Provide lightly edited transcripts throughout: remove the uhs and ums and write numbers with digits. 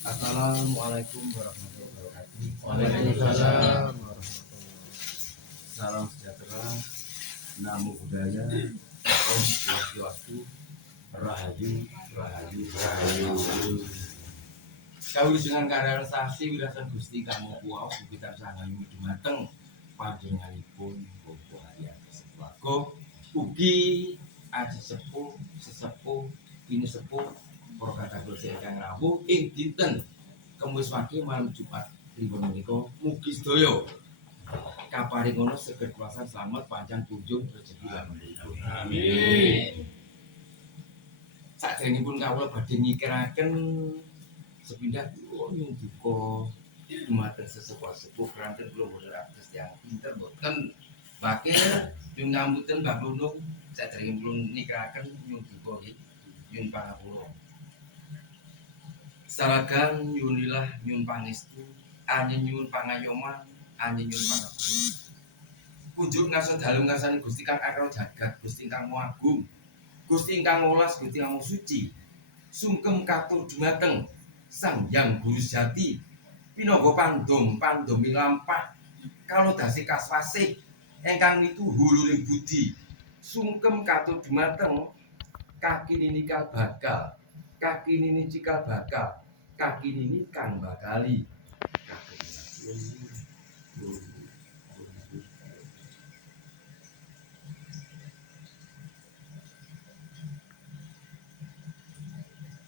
Assalamualaikum warahmatullahi wabarakatuh. Waalaikumsalam. Salam sejahtera, namo buddhaya, om swastiastu, rahayu, rahayu, rahayu. Kawujudan kadang sasi wirasan Gusti Kamo kuwaos bibitan sangayu dumateng panjenenganipun Bapak Arya Seswago ugi aji sepuh sesepuh ini sepuh para kadang ingkang rawuh ing dinten Kemis Wage malam Jumat ripun menika mugi sedaya kaparingono saged kuasa slamet panjang kunjung rezeki lan berikut. Amin. Sakderengipun kawula badhe nyikiraken sepindah nyuwun duka dumateng sesepuh-sepuh keranten kula boten atus yang pinter boten bakil nyuwun nyambuten Mbah Nunung sakderengipun nyikiraken nyuwun duka nggih nyuwun pangapura. Salagan nyuwunilah nyuwun pangestu anjen nyuwun pangayoman anjen nyuwun pangapura. Kunjuk ngasa dalem ngasani Gusti kang akara jagat Gusti kang Maha Agung Gusti ingkang welas Gusti kang suci sungkem katur dumateng Sang Hyang Guru Jati pinaga pandom lampah kalodasi kaswasih ingkang mituhuluring budi sungkem katur dumateng kaki nini kang bakal kaki nini cikal bakal kaki nini kang bakali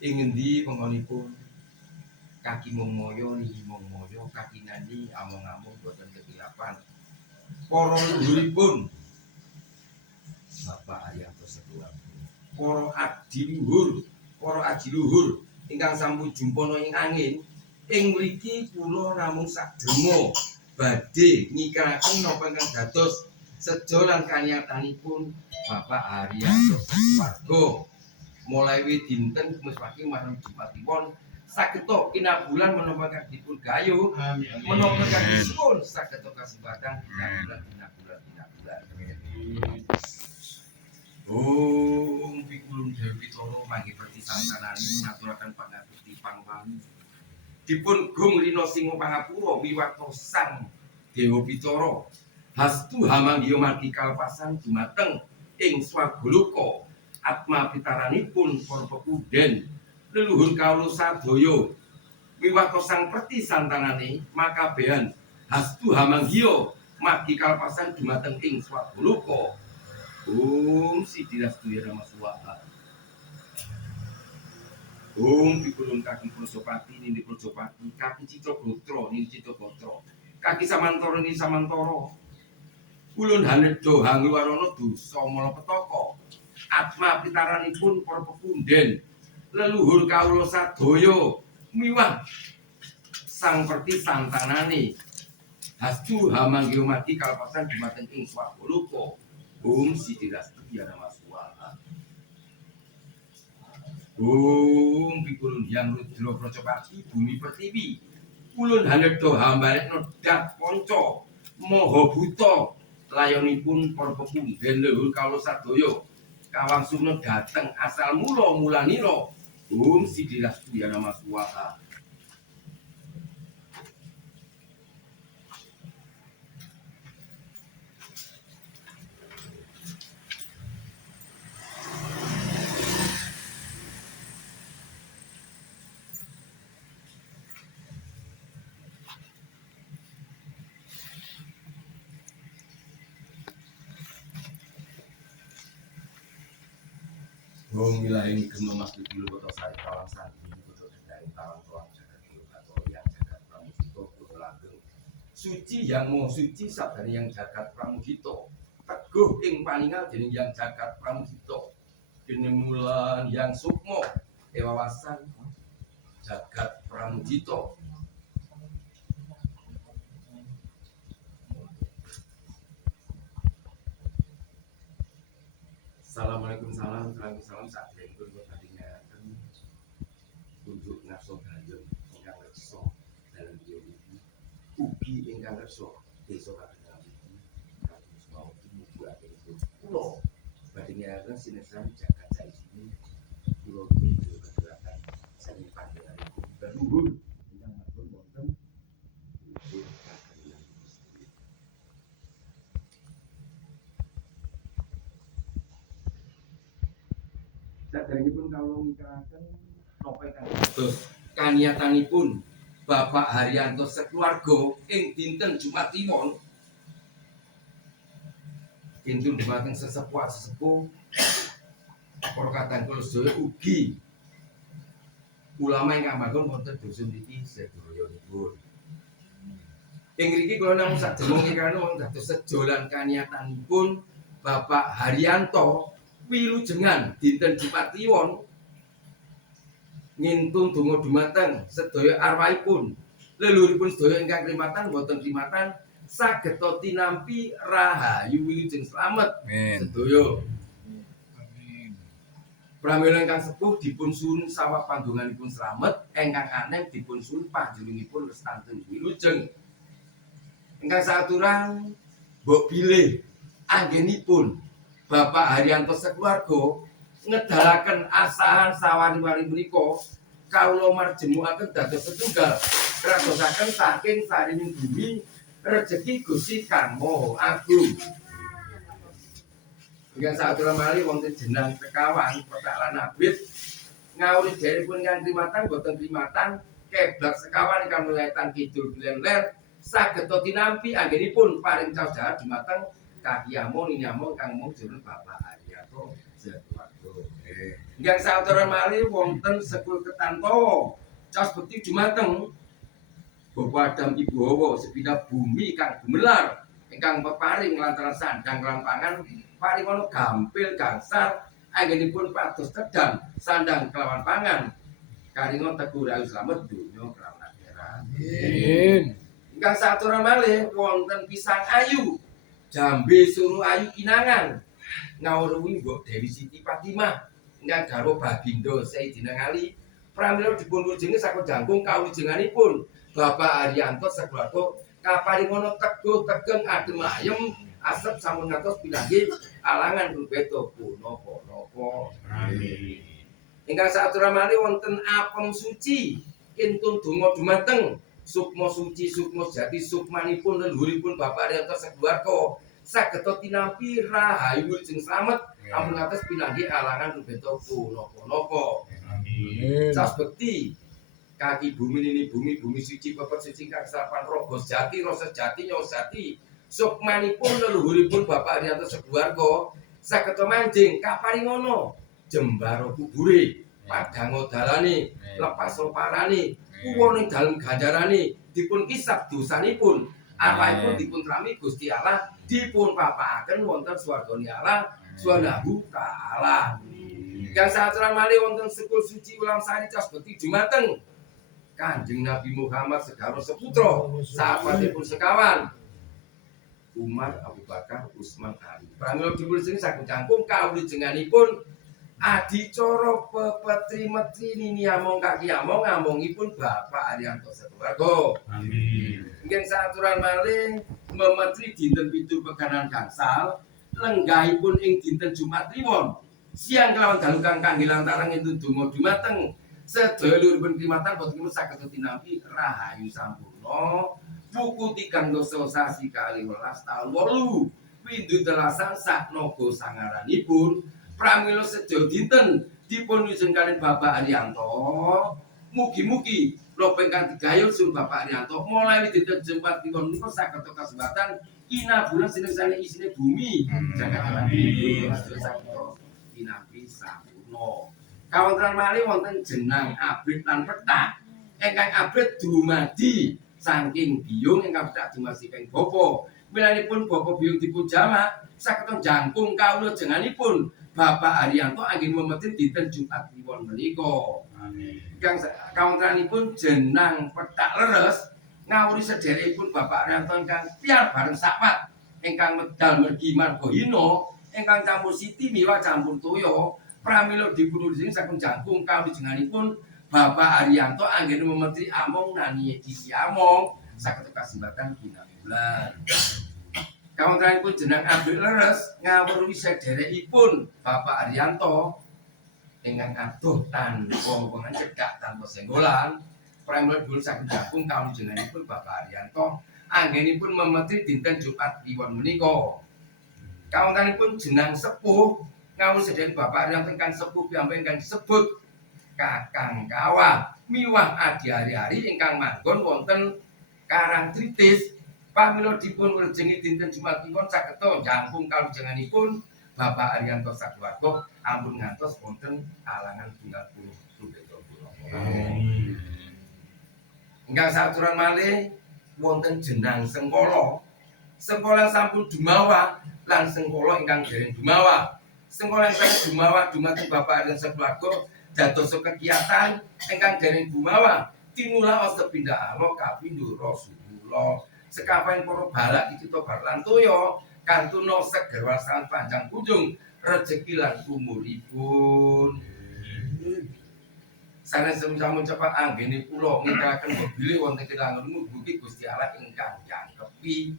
ing ngendi penggonipun kaki mung moyo niki mung moyo kaki nani among-among boten kekilapan para luhuripun Bapak Ariyanto Seswago para abdi luhur para aji luhur ingkang sampun jumpana ing angin ing mriki kula namung sadherma badhe nyikiraken napa ingkang dados sejo lan kanyatanipun Bapak Ariyanto Seswago mulai dinten Kemis Wage malam Jumat kliwon sageta kinabulan menapa kang dipun gayuh menapa kang disuwun sageta kasebatan kinabulan. Om pikulun Dewi Pitoro mangke pertisantanani ngaturaken pangabekti pangwani dipun gung rina singa pangapura miwata Sang Dewa Pitoro hastu hamanggiya margi kalpasan dumateng ing Swagaloka atma pitaranipun para pepuden leluhur kawula sadaya miwata Sang Perti santanane makabehan hastu hamanggiya margi kalpasan dumateng ing Swagaloka. Om Sidilastu ya Rama Swaha. Om pikulun kaki Projopati nini Projopati kaki Citra Gotra nini Citra Gotra kaki Samantara nini Samantara ulun hanedha hangluwarana dosa malapetaka atma pitaranipun para pepunden leluhur kawula sadaya miwah Sang Perti santanane hastu hamanggiya margi kalpasan dumateng ing Swagaloka. Om Sidilastu ya Rama Swaha. Om pikulun Hyang Rudra Projopati Bumi Pertiwi ulun hanedha hambarekna dat panca maha buta layonipun para pepunden leluhur kawula sadaya kawangsuna dhateng asal mulanira. Om Sidilastu ya Rama Swaha. Om ilahi gema mas dulu kota sari kawan sandi kota dari talang tuang jagat atau yang jagat pramudita kota langgeng suci yang mau suci sabdane yang jagat pramudita teguh ing paningal dening yang jagat pramudita dening mulan yang sukma ewawasan jagat pramudita. Assalamualaikum salam sakderengipun kula badhe nyaraken kunjuk ngaso dalem ingkang reksa dalem iki ugi ingkang reksa desa kadang iki kados mau mugi atur kula badhe Dagang sinesan jagat saya sini pulau ini juga gerakan seni panggilan berluhur yang maklum wonten luhur kagemilan Gusti. Saderengipun kawula ngikiraken napa ingkang kados kaniatanipun Bapak Haryanto sekeluarga ing dinten Jumat Kliwon kinten dumateng sesepuh para kadang kula sedaya ugi ulama ingkang bangun wonten dusun niki sedoyonipun. Ing mriki kula namung sademung ingkang wonten dados sejolan kaniatanipun Bapak Haryanto wilujengan dinten Jumat Kliwon ngintun donga dumateng sedaya arwahipun leluhuripun sedaya ingkang klimatan boten klimatan saged tinampi rahayu wilujeng slamet sedaya. Pramila ingkang sepuh dipun suwun sawah pandonganipun slamet, ingkang aneh dipun suwun panjenenganipun lestantun wilujeng. Ingkang saturang mbok bilih anggenipun Bapak Haryanto sekeluarga ngedalaken asahan sawari-wari menika kawula marjemukaken dados setunggal kradosaken saking sarining bumi rejeki Gusti Kang Maha Agung. Ingkang saturang malih wonten jenang sekawan petak lan abrit ngawuri deripun ingkang klimatan boten klimatan keblak sekawan ingkang wetan kidul ler saged tinampi anggenipun paring caos dumateng Kakiyamo Niniyamo kang mung jeneng Bapak Haryanto sekeluarga. Ingkang saturang malih wonten sekul ketanto caos bekti dumateng Bapak Adam Ibu Hawa sepindah bumi kang gumelar ingkang peparing lantaran sandang kelampangan paringono gampil gangsal anggenipun pados tedang sandang kelawan pangan karingo teguh rayu slamet donya kelawan akhirat. Amin. Ingkang saturang malih wonten pisang ayu jambe suruh ayu kinangan ngawruhi Mbok Dewi Siti Fatimah ingkang garwa Bagindo Sayyidina Ali pramila dipun wujengi saking jangkung kawijenganipun Bapak Haryanto sekeluarga kaparingono teguh tegeng adem ayem asep sampun ngantos pinanggih alangan rubeta punapa-napa. Amin. Ingkang saturang malih wonten apem suci kintun donga dumateng sukma suci sukma jati sukmanipun leluhuripun Bapak Haryanto sekeluarga saged tinampi rahayu wilujeng slamet ampun ngantos pinanggih alangan rubeta punapa-napa. Amin. Cas bekti kaki bumi ini bumi suci pepet suci kang salapan rogo jati rasa jati nyawa jati sukmanipun leluhuripun Bapak Haryanto sekeluarga saged manjing kaparingono jembaro kubure padang dalane lepas parane kuwoning dalem ganjarane dipun kisap dosanipun arwahipun dipun trami Gusti Allah dipun papakaken wonten swargane Allah Subhanahu taala. Yang saturang malih wonten sekul suci ulam sari cas bekti dumateng Kanjeng Nabi Muhammad segara seputra sahabatipun sekawan Umar Abu Bakar Utsman Ali. Pramila dipun sing saged cangkung kawijenganipun adicara pepetri metri Niniyamo Kakiyamo ngamongipun Bapak Haryanto sekeluarga. Amin. Ingkang saturang malih memetri dinten 7 Peganan gangsal lenggahipun ing dinten Jumat Kliwon siang kelawan dalu kang kangge lantaran itu donga dumateng sedaya leluhuripun klimatan boten saged tinampi rahayu sampurna buku 3 dosa sasi kali 12 taun 8 windu delasan sak naga sangaranipun pramila sedaya dinten dipun wijeng kalih Bapak Haryanto mugi-mugi lopeng kang digayul sur Bapak Haryanto mulai dinten Jumat Kliwon menika saged kasebatan inabulan sinesane isine bumi jagat alam iki tinampi sampurna. Kawontenan malih wonten jenang abrit lan petak. Ingkang abrit dumadi saking biyung ingkang petak dumadi saking bapa. Wilanipun bapa biyung dipun jamak saged jangkung kawilujenganipun Bapak Haryanto anggen memetri dinten Jumat Kliwon menika. Amin. Ingkang kawontenanipun jenang petak leres ngawuri sederekipun Bapak Haryanto ingkang piar bareng sapat ingkang medal mergi marga hina ingkang campur siti miwa campur toya pramila dipun uling saking jangkung kawijenganipun Bapak Haryanto anggen memetri among nani iki among saged kasebatan kinambulan. Kawontenanipun jeneng Abdik leres ngawruhi sederekipun Bapak Ariyanto ingkang adoh tanpa wong cekak tanpa senggolan. Pramila dul saged gabung kawujenganipun Bapak Ariyanto anggenipun memetri dinten Jumat Kliwon menika. Kawontenanipun jeneng sepuh ngawruhi sederek Bapak Ariyanto ingkang sepuh piyambak ingkang disebut Kakang Kawah miwah Adi Hari-hari ingkang manggon wonten Karangtritis. Pamila dipun wejengi dinten Jumat kliwon saged njangkung kalujenganipun Bapak Ariyanto sakeluarga ampun ngantos wonten alangan tunggal puluh rubeda kula. Ingkang saturan malih wonten jenang Sengkala. Sengkala sampun dumawa lan Sengkala ingkang dereng dumawa. Sengkala ingkang dumawa dumateng Bapak Ariyanto sakeluarga dados kegiatan ingkang dereng dumawa tinula sepindah alo kapindho Rasulullah. Sekapan para balak kita barlan toya kantuna seger wasan panjang kunjung rezeki lan umuripun. Sanes sampun cepat anggene kula nginteraken bilih wonten kilangan mugi Gusti Allah ingkang jangkepi.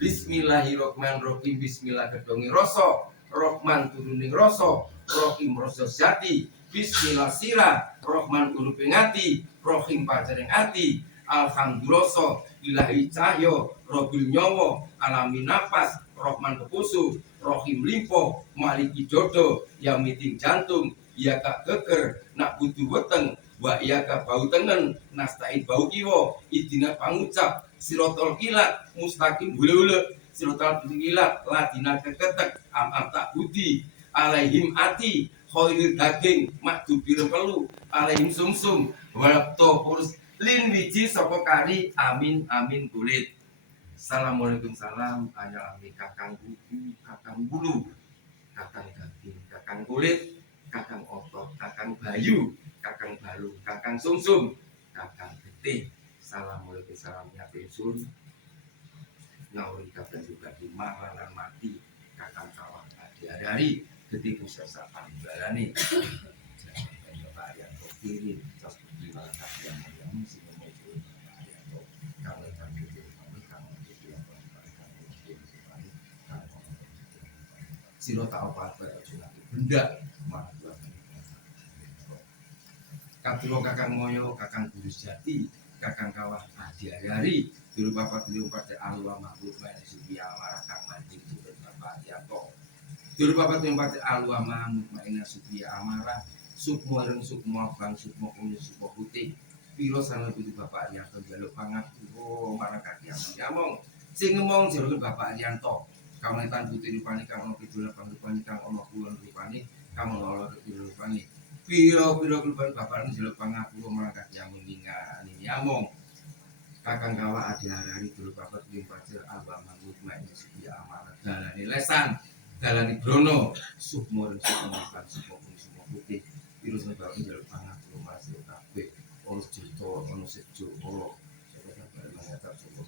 Bismillahirrahmanirrahim. Bismillah kedonge rasa, Rahman turuning rasa, Rahim rasa jati. Bismillah sirah, Rahman uruping ati, Rahim pajaring ati. Alhamdulillah ilahi cahyo robil nyawa alami nafas Rahman kepusu Rahim limpo maliki jodo yang miting jantung iya kak geger nak butuh weteng wa iya kak bau tengen nastain bau kiwo idina pangucap sirotol kilat mustaqim bule-bule sirotol kilat ladina keketek am tak budi alaihim ati khairil daging makdubir pelu alaihim sumsum walapto kurus lin wiji saka kari amin amin kulit. Assalamualaikum salam anyalami kakang bulu, kakang bulu, kakang daging, kakang kulit, kakang otot, kakang bayu, kakang balu, kakang sumsum, kakang getih. Assalamualaikum salam ya pensun. Ngawuri kakang juga di malan mati, kakang kawah Adi Hari, getih kusasa panggalane. Bapak yang kiri, terus di malah kakang siro tak apa-apa benda malah Katulo kakang moyo kakang guru jati kakang kawah Adi Hari dulu bapak dulu pada alwa makhluk lain suci amarah kang mancing dulu Bapak Ariyanto dulu bapak dulu pada alwa makhluk lain suci amarah sukmo dan sukmo bang sukmo kuning sukmo putih piro sana putih Bapak Ariyanto jaluk pangaku marah kaki yang ngomong sing ngomong jaluk Bapak Ariyanto kamu tan putih rupani kamu kidul rupani kamu ono kulon rupani kamu lolo kidul rupani piro rupani Bapak jaluk pangaku marah kaki yang meninggal ini ngomong kakang kawah Adi Hari dulu Bapak dulu pada alwa makhluk lain suci amarah dalani lesan dalani brono sukmo dan sukmo bang sukmo kuning sukmo putih piro sana Bapak jaluk pangaku masih kabeh ono cerita, ono sejo, ono mengajar cukup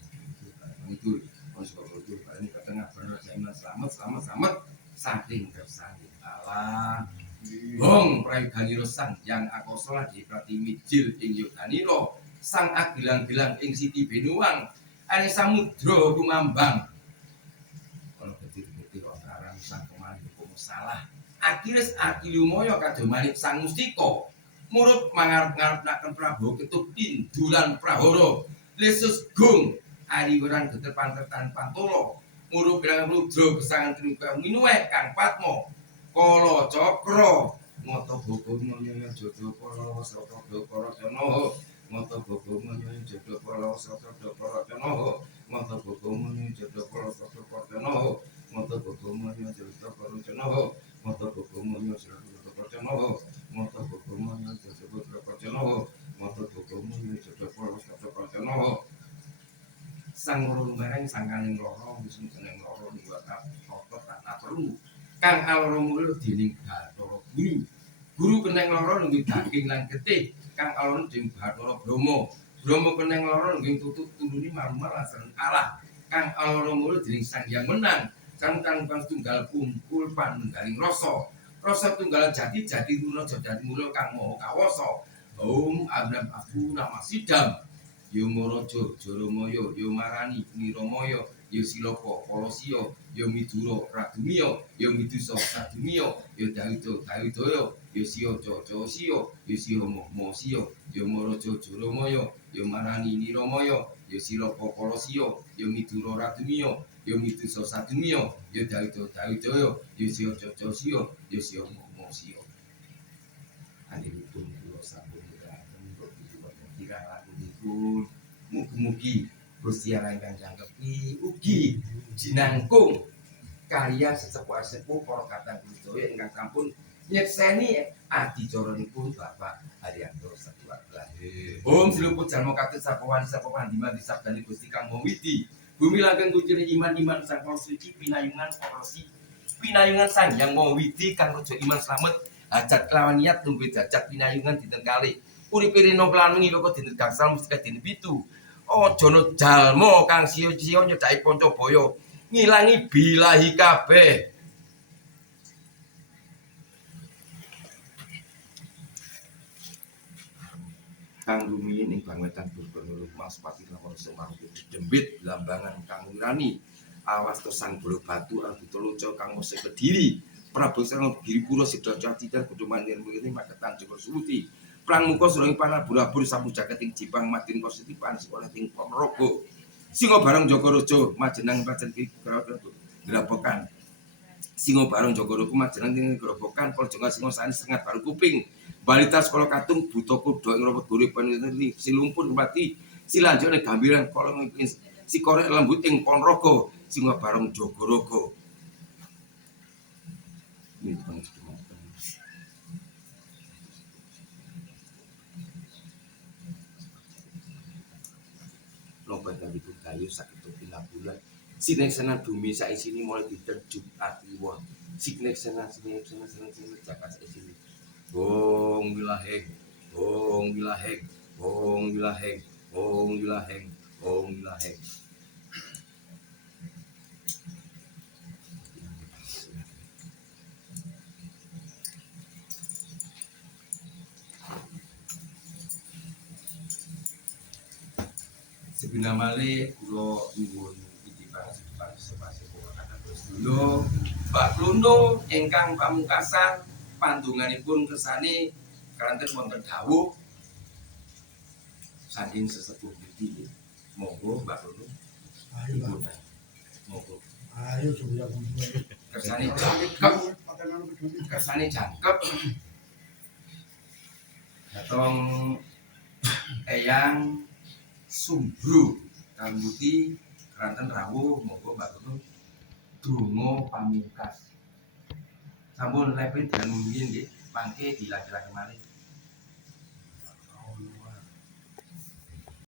itu, ono sebab itu ini katanya benar saya selamat saking kersane Allah. Bong prai ganiro sang yang aku salah di prati mijil ing Yoganiro sang agilang-gilang ing Siti Benuang ane samudra kumambang. Ono getir-getir orang sang kemari hukum salah. Akiris akilumoyo kadomane sang mustika. Murup mangarep-ngarep-naken Prabowo ketut pindulan prahara lesus gung ariweran geter-pantertan pantolo murup bilang rudra besangan trinuka minuweh kang patmo kala cakra mata bogo nyonya jodo para saka para cana mata bogo nyonya jodo para saka para cana mata bogo nyonya jodo para saka para cana mata bogo nyonya jodo para cana mata bogo nyonya jodo para cana mata bogomu yang disebut Rapacanoho, mata bogomu yang disebut Rapacanoho. Sang loro bareng sang kaning loro wis jeneng loro niwata otot tak perlu. Kang aloro mulo dening Bathara Guru. Guru keneng loro nggih daging lan getih, kang aloro dening Bathara Brahma. Brahma keneng loro nggih tutut tuluni marmar lan kalah. Kang aloro mulo dening Sang Hyang Menang, kang tunggal kumpul panunggaling rasa. Rasa tunggal jati runa jati mula kang maha kawasa. Om Abram Aku Nama Sidam. Yo Morojo Joromoyo Yo Marani Niromaya ya silapa palasiya ya midura radumiya ya midusa sadumiya ya dawida ya siya siya ya siya siya ya maraja jaramaya ya marani niramaya ya silapa palasiya ya midura radumiya ya midusa sadumiya ya dawida ya siya siya ya siya siya anipun kula sampun mudhaken kira lakunipun mugi-mugi Gusti Allah ingkang jangkepi ugi jinangkung karya sesepuh-sepuh para kadang budaya ingkang sampun nyekseni adicaranipun Bapak Haryanto Setiawardana. Om siluput jalma katut sapa wani sapa pandhiman disabdani Gusti Kang Mawidi. Bumi langgeng kuncine iman-iman sang para suci pinayungan orosi. Pinayungan Sang Hyang Mawidi kang raja iman slamet hajat kelawan niat nunggu jajak pinayungan dinten kalih. Uripe rena kelan wengi kok dinten gangsal mesti dinten 7. Aja no jalma kang sia-sia nyedhaki Pancabaya ngilangi bilahi kabeh. Kang rumiyin ing bangetan Purbanara Maspati Lamar Semarang dembit lambangan kang wirani awas to sang bolo batu aduh loca kang mesti Kediri Prabu Sang Giripura Sidaca Citar kudu mandir mrene Magetan Joko Suluti Prang muka sureng panabur-abur sapu jaket ing Jipang Madin Kositipan sekolah ing Ponorogo Singo bareng Jogorojo majenang pancen ki grabokan Singo bareng Jogorojo majenang ing grabokan Poljongan Singo sani sengat baru kuping balita sekolah katung buta kuda ing robot guripan silumpun mati silanjutne gambiran kolong si korek lembut ing Ponorogo Singo bareng Jogorogo ini lompat dari budaya sakit pila bulan sineksana bumi saisini mulai diterjun atiwa sineksana jagat saisini Om wilaheng Om wilaheng Om wilaheng Om wilaheng Om wilaheng Sebina malih kula nyuwun titipan sepase kata terus dulu Mbak Klundo ingkang pamungkasan pandonganipun kersane karanten wonten dawuh saking sesepuh iki monggo Mbak Klundo ayo monggo ayo coba kersane jangkep datong eyang Sumbru Kambuti keranten rawuh monggo Mbak Klundo donga pamungkas sampun lepet dan mungkin nggih mangke dilaki-laki malih